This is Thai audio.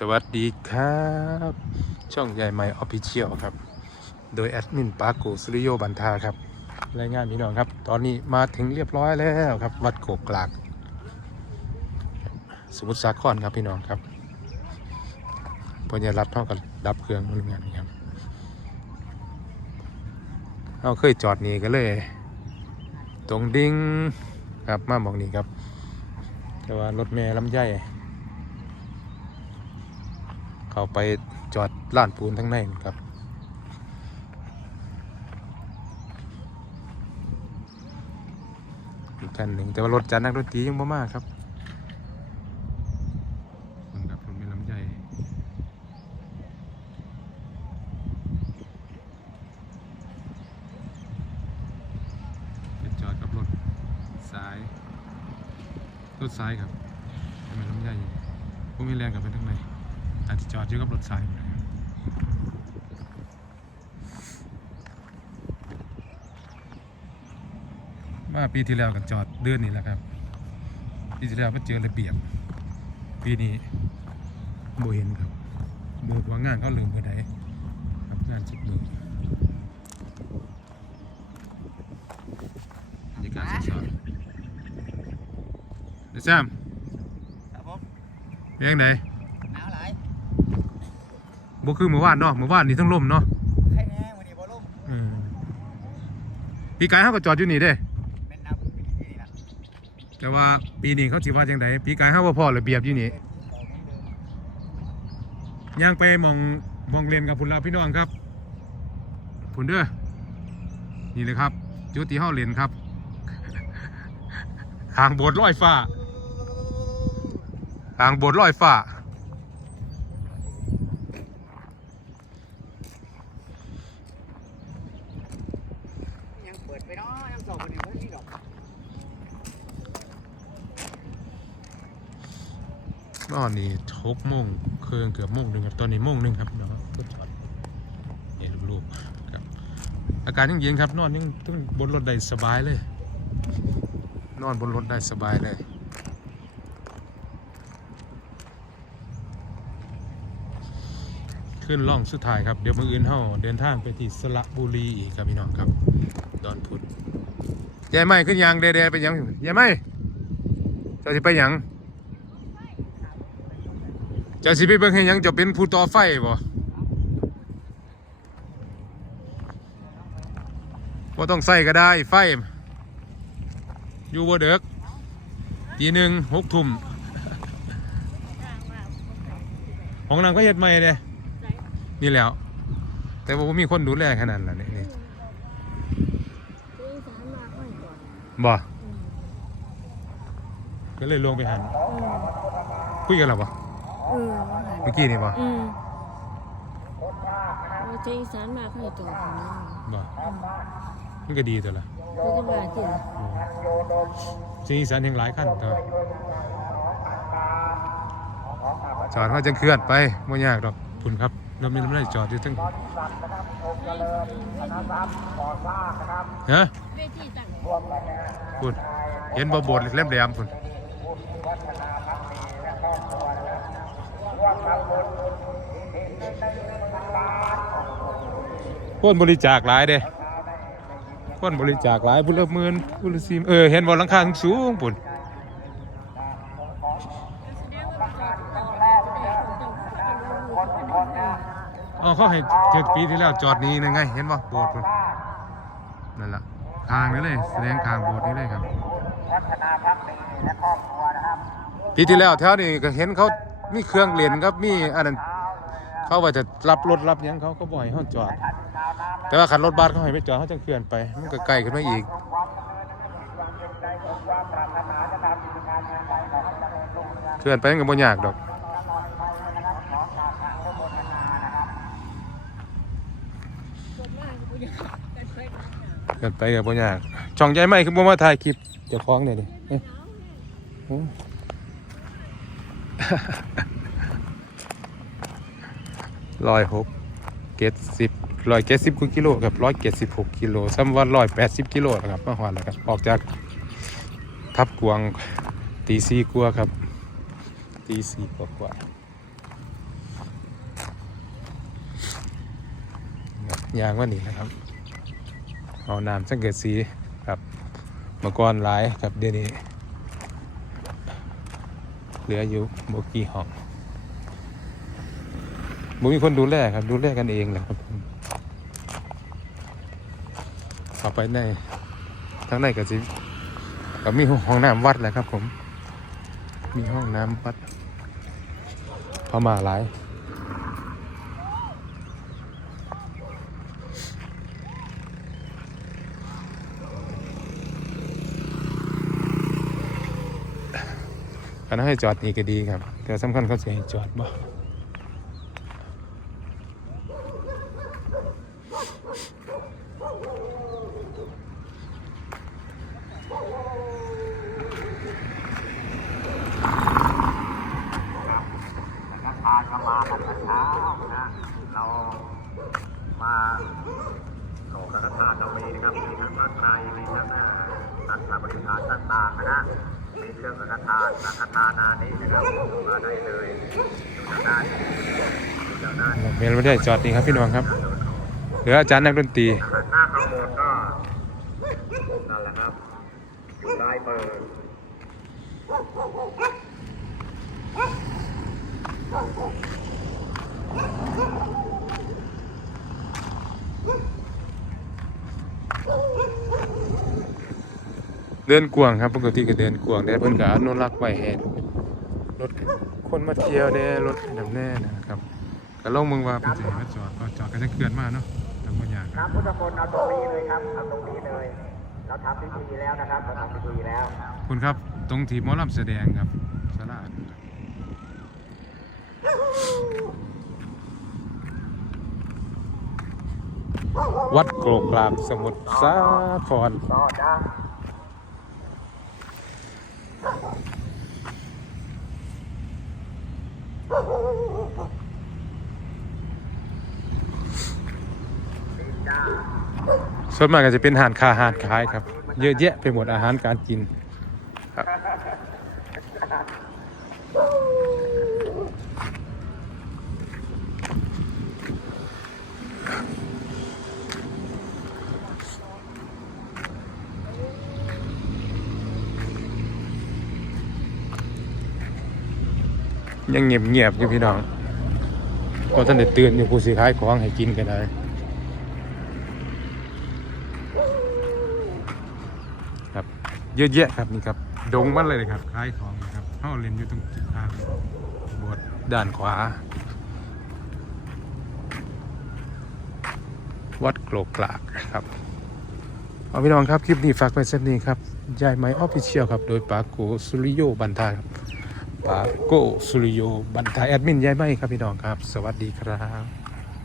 สวัสดีครับ ช่องใหญ่ใหม่ออฟฟิเชียลครับ โดยแอดมินปาโกสุริโยบันทาครับรายงานพี่น้องครับ ตอนนี้มาถึงเรียบร้อยแล้วครับ วัดโกกกลากสมุทรสาครครับพี่น้องครับพญารัตน์เท่ากับดับเครื่องนู่นงานครับเราเคยจอดนี่ก็เลย ตรงดิ้งครับมาบอกนี่ครับ แต่ว่ารถเมล์ลำไย เขาไปจอดล้านปูนทั้งในครับ อีกคันหนึ่งแต่ว่ารถจัดนักดนตรียังบ่มากครับครับรถเมล์ลำไยไปจอดกับรถสาย รถสายครับรถเมล์ลำไยพวกมีแรงกับไปทางไหน อาจจะจอดอยู่กับรถสายหมดเลยครับมาปีที่แล้วกับจอดเดือนนี้แหละครับ ปีที่แล้วก็เจอระเบียบ ปีนี้โบเห็นครับโบกว่างานเขาลืมไปไหนครับงานจิบมือบรรยากาศสดๆเดี๋ยวแซมครับผมเป็นยังไงหนาวหลาย บ่คือเมื่อวานเนาะเมื่อวานนี่ทั้งลมเนาะใครแน่วันนี้บ่ล่มอืมปีกายเขาก็จอดอยู่นี่เด้ แม่นน้ำปีนี้นะแต่ว่าปีนี้เขาสิว่าจังไดปีกายเขาบ่พอระเบียบอยู่นี่ย่างไปหมองหมองเรียนกับพุ่นเราพี่น้องครับพุ่นเด้อนี่เลยครับจุดที่เฮาเรียนครับทางโบสถ์ลอยฟ้าทางโบสถ์ลอยฟ้า ยังเปิ ดไปเนาะยังสองคนนี้เพิ่มีดอกตอนนี้ทกโมงเครื่องเกือบโมงหนึ่งครับตอนนี้โมงหนึ่งครับเดี๋ยวรถจอดเห็นรูปๆครับอากาศยังเย็นครับ นอนยังต้องบนรถได้สบายเลย นอนบนรถได้สบายเลย ขึ้นล่องสุดท้ายครับ เดี๋ยวมืออื่นเฮาเดินทางไปที่สระบุรีอีกครับพี่น้องครับ ดอนพุธยายไม่ขึ้นยังเดๆไปยังยายไม่เจ้าสิไปยังเจะสิไปเบิ่งให้ยังจะเป็นผู้ต่อไฟบ่บ่ต้องใส่ก็ได้ไฟ อยู่บ่เด็กตีหนึ่งหกทุ่มของนางก็เฮ็ดใหม่เด้ นี่แหล้ว แต่ว่าบ่มีคนดูแลขนาดนั้นนี่นี่บ่ก็เลยลงไปหันคุยกันแล้วบ่เออว่าหันเมื่อกี้นี่บ่อืมโอ้เจอีสานมาเขาให้จอดของนี่บ่มันก็ดีตัวละเขาก็มาจิสีสันแห่งหลายขั้นตัวจอดเขาจะเคลื่อนไปไม่ยากดอกคุณครับ เราไม่ได้จอดอยู่ทั้งฮะเวทีตั้งคุณเห็นบ่บดเล่มแหลมคุณคนบริจาคหลายเด้คนบริจาคหลายผู้ละหมื่นผู้ละสี่เออเห็นบ่หลังคาสูงปุ่น แสดงว่าจอดต่อจะได้คนต้อง อ๋อ เขาให้เจ็ดปีที่แล้วจอดนี้นึงไง เห็นบ่โบสถ์พุ่นนั่นล่ะทางนี้เลยแสดงทางโบสถ์นี้เลยครับปีที่แล้วแถวนี้ก็เห็นเขามีเครื่องเล่นครับมีอันนั้นเขาว่าจะรับรถรับยังเขาก็บ่อยเขาจอด แต่ว่าขันรถบัสเขาให้ไปจอดเขาจังเคลื่อนไปมันก็ไกลขึ้นมาอีกเคลื่อนไปมันก็บ่ยากดอกคนมากก็บ่อยากกันไปกันหนา เกินไปกับบ่ยากช่องใหญ่ไหมคือบ่มาถ่ายคลิปเจ้าของเนี่ยดิเอ้ยโอ้ร้อยหกเจ็ดสิบร้อยเจ็ดสิบกิโลครับร้อยเจ็ดสิบหกกิโลซ้ำวันร้อยแปดสิบกิโลนะครับมาหอดแล้วครับออกจากทับกวางตีสี่กว่าครับตีสี่กว่ากว่า ยางว่านี่นะครับเอาน้ำสังเกตสีครับมื่อก่อนหลายครับเดี๋ยวนี้ เหลืออยู่โบกี่ห้องบ่มีคนดูแลครับ ดูแลกันเองแหละครับผมเข้าไปในทางในก็สิก็มีห้องน้ำวัดแหละครับผม มีห้องน้ำวัดพม่าหลาย อันนั้นให้จอดนี่ก็ดีครับ แต่สำคัญเขาจะให้จอดบ่นักทานก็มากันเช้านะเรามาขอสังฆทานเรามีนะครับมีทั้งผ้าไตรมีทั้งสังฆบริการต่างๆนะ มีเครื่องสังฆทานสังฆทานานี้นะครับมาได้เลยดูทางด้านดูทางด้าน เมลไม่ได้จอดนี่ครับพี่น้องครับเหลืออาจารย์นักดนตรีหน้าข้างบนก็นั่นแหละครับอยู่ใต้เบอ เดินกวางครับปกติก็เดินกวางแต่เพิ่นก็อนุรักษ์ไว้ให้รถคนมาเที่ยวแน่รถนำแน่นะครับก็ลองมึงว่าเพิ่นสิให้มาจอดก็จอดก็จะเคลื่อนมาเนาะทางบ่ยากครับน้ำพุทธมนต์เอาตรงนี้เลยครับเอาตรงนี้เลยเราทำพิธีแล้วนะครับเราทำพิธีแล้วคุณครับตรงที่หมอลำแสดงครับสลาดวัดโกรกกลางสมุทรสาคร ต่อจ้าจ้า ส่วนมากก็จะเป็นอาหารคาอาหารขายครับ เยอะแยะไปหมดอาหารการกินครับยังเงียบเงียบอยู่พี่น้องเพราะท่านได้เตือนอยู่ผู้สีขายของให้กินกันได้รับ เยอะแยะครับนี่ครับดงมันเลยครับคล้ายของนะครับเข้าเลนอยู่ตรงทางบวชด้านขวา วัดโกรกกลากครับเอาพี่น้องครับ คลิปนี้ฝากไว้สักนี้ครับยายไม้ออฟฟิเชียลครับ โดยปาโกสุริโยบันทาครับปาโกสุริโยบันทาแอดมินยายไม้ครับพี่น้องครับ สวัสดีครับ